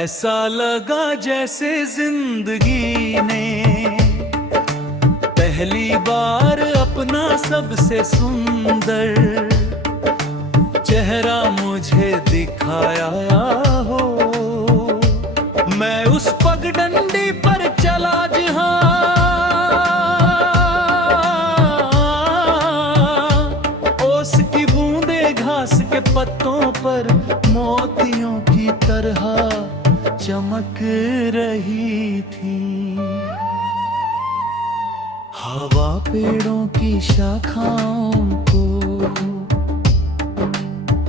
ऐसा लगा जैसे जिंदगी ने पहली बार अपना सबसे सुंदर चेहरा मुझे दिखाया हो। मैं उस पगडंडी पर चला जहां ओस की बूंदे घास के पत्तों पर मोतियों की तरह चमक रही थी। हवा पेड़ों की शाखाओं को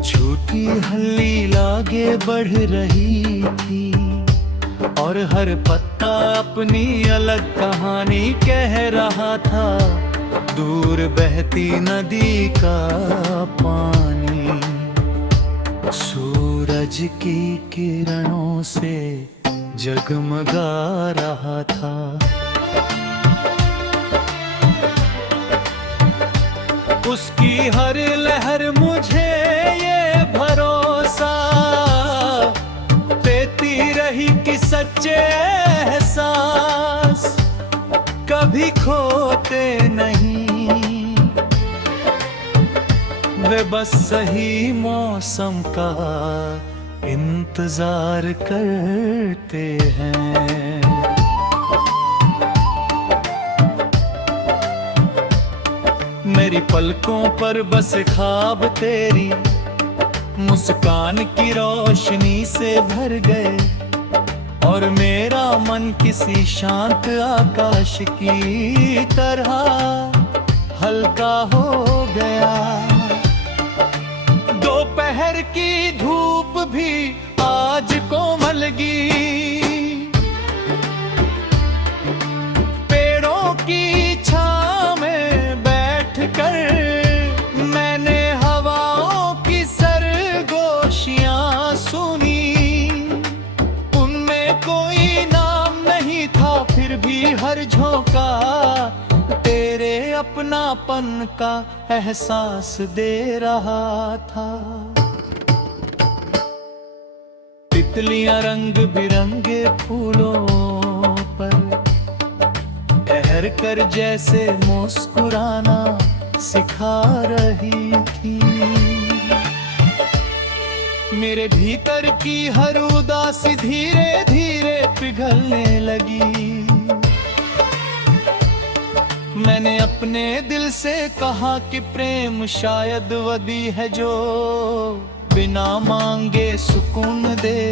झूठी हल्ली लागे बढ़ रही थी और हर पत्ता अपनी अलग कहानी कह रहा था। दूर बहती नदी का पानी सूरज की किरणों से जगमगा रहा था। उसकी हर लहर मुझे ये भरोसा देती रही कि सच्चे एहसास कभी खोते नहीं। वे बस सही मौसम का इंतजार करते हैं। मेरी पलकों पर बस ख्वाब तेरी मुस्कान की रोशनी से भर गए और मेरा मन किसी शांत आकाश की तरह हल्का हो गया। दोपहर की धूप भी आज कोमल गी पेड़ों की छांव में बैठकर मैंने हवाओं की सरगोशियां सुनी। उनमें कोई नाम नहीं था फिर भी हर झोंका तेरे अपनापन का एहसास दे रहा था। तितलियां रंग बिरंगे फूलों पर ठहर कर जैसे मुस्कुराना सिखा रही थी। मेरे भीतर की हर उदासी धीरे धीरे पिघलने लगी। मैंने अपने दिल से कहा कि प्रेम शायद वदी है जो बिना मांगे सुकून दे,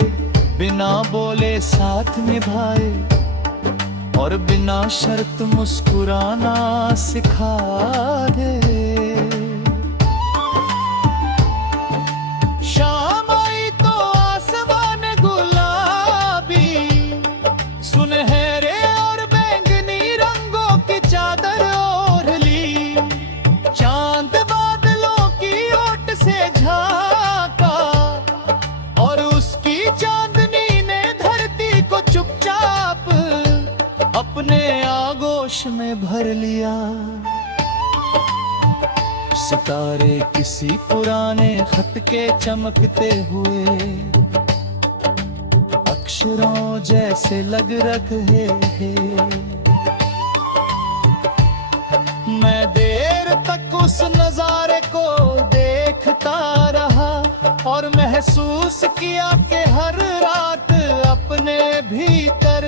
बिना बोले साथ निभाए और बिना शर्त मुस्कुराना सिखा दे। शाम आई तो आसमान गुलाबी सुनहरे और बैंगनी रंगों की चादर ओढ़ ली। चांद बादलों की ओट से झांका और उसकी चांदनी ने धरती को चुपचाप अपने आगोश में भर लिया। सितारे किसी पुराने खत के चमकते हुए अक्षरों जैसे लग रहे हैं। मैं देर तक उस नजारे को देखता रहा और महसूस किया कि हर रात अपने भीतर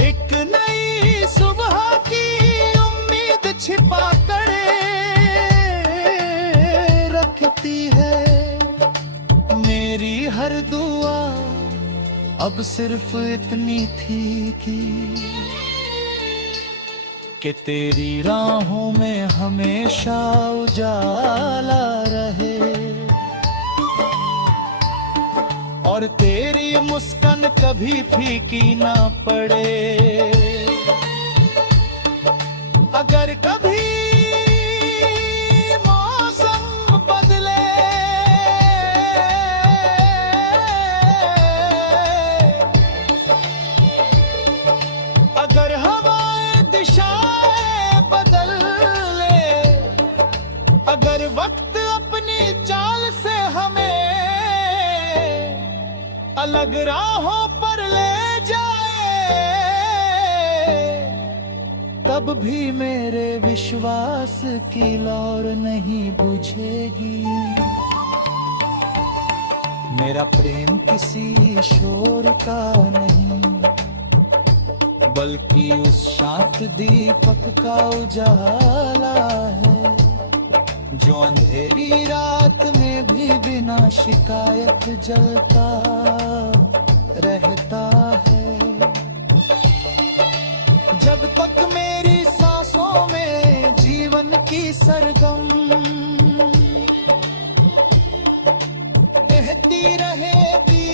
एक नई सुबह की उम्मीद छिपा कर रखती है। मेरी हर दुआ अब सिर्फ इतनी थी कि तेरी राहों में हमेशा उजाला रहे और तेरी मुस्कान कभी फीकी ना पड़े। अगर कभी मौसम बदले अगर हवाएं दिशाएं बदल ले, अगर वक्त अपनी चाल से हमें अलग राहों पर ले जाए, तब भी मेरे विश्वास की लौर नहीं बुझेगी। मेरा प्रेम किसी शोर का नहीं, बल्कि उस शांत दीपक का उजाला है, जो अंधेरी रात में भी बिना शिकायत जलता रहता है। जब तक मेरी सांसों में जीवन की सरगम बहती रहेगी,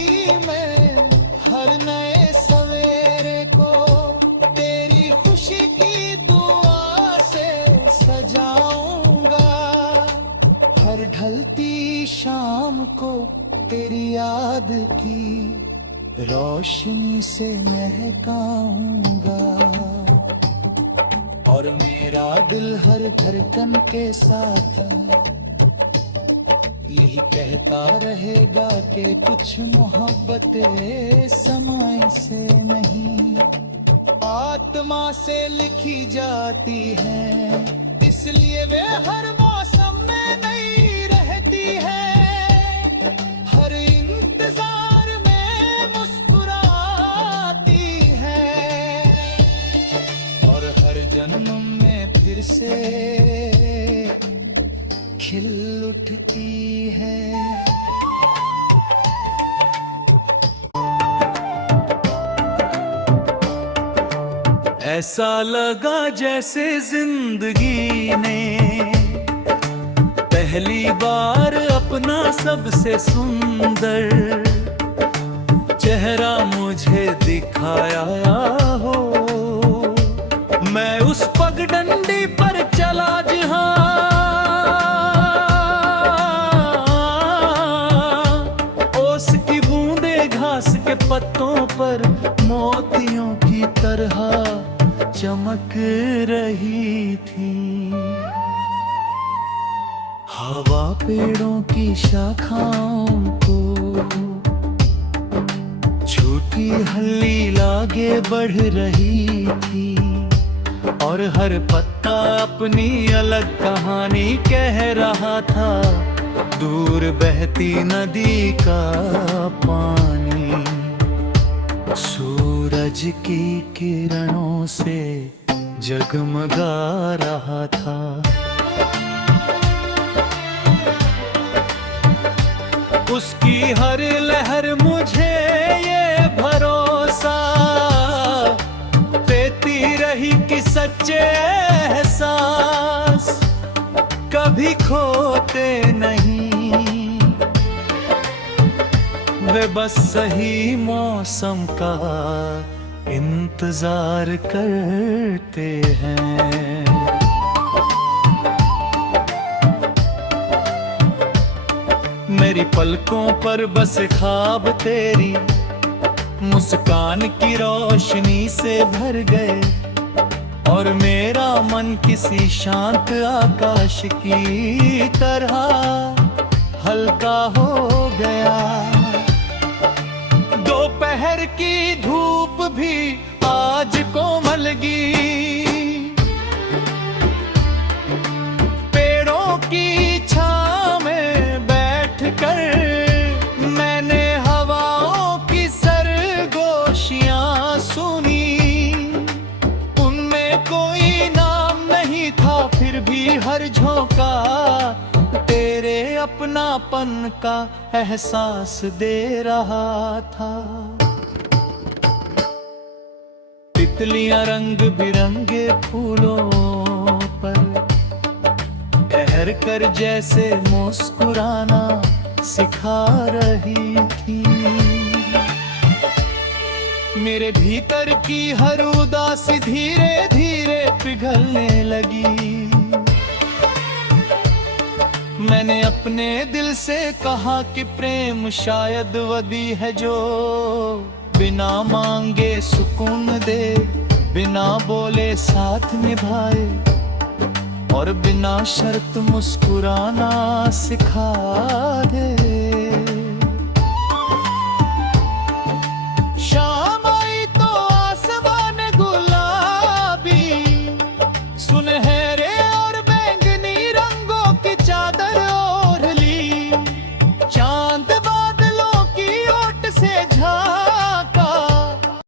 मैं हर नए सवेरे को तेरी खुशी की दुआ से सजाऊंगा, हर ढलती शाम को तेरी याद की रोशनी से महकाऊंगा। और मेरा दिल हर धड़कन के साथ यही कहता रहेगा कि कुछ मोहब्बतें समय से नहीं, आत्मा से लिखी जाती हैं, इसलिए वे हर मौसम में नई रहती है, हर इंतजार में मुस्कुराती है, और हर जन्म में फिर से खिल उठती है। ऐसा लगा जैसे जिंदगी ने पहली बार अपना सबसे सुंदर चेहरा मुझे दिखाया हो। मैं उस पगडंडी पर चला जहां घास के पत्तों पर मोतियों की तरह चमक रही थी। हवा पेड़ों की शाखाओं को छोटी हल्ली लागे बढ़ रही थी, और हर पत्ता अपनी अलग कहानी कह रहा था। दूर बहती नदी का पानी सूरज की किरणों से जगमगा रहा था। उसकी हर लहर मुझे ये भरोसा देती रही कि सच्चे एहसास कभी खोते नहीं, वे बस सही मौसम का इंतजार करते हैं। मेरी पलकों पर बस ख्वाब तेरी मुस्कान की रोशनी से भर गए, और मेरा मन किसी शांत आकाश की तरह हल्का हो गया। दोपहर की धूप भी आज कोमलगी पेड़ों की छांव में बैठकर मैंने हवाओं की सरगोशियां सुनी। उनमें कोई नाम नहीं था, फिर भी हर झोंका तेरे अपनापन का एहसास दे रहा था। तितलियां रंग बिरंगे फूलों पर ठहर कर जैसे मुस्कुराना सिखा रही थी। मेरे भीतर की हर उदासी धीरे धीरे पिघलने लगी। मैंने अपने दिल से कहा कि प्रेम शायद वदी है जो बिना मांगे सुकून दे, बिना बोले साथ निभाए, और बिना शर्त मुस्कुराना सिखा दे।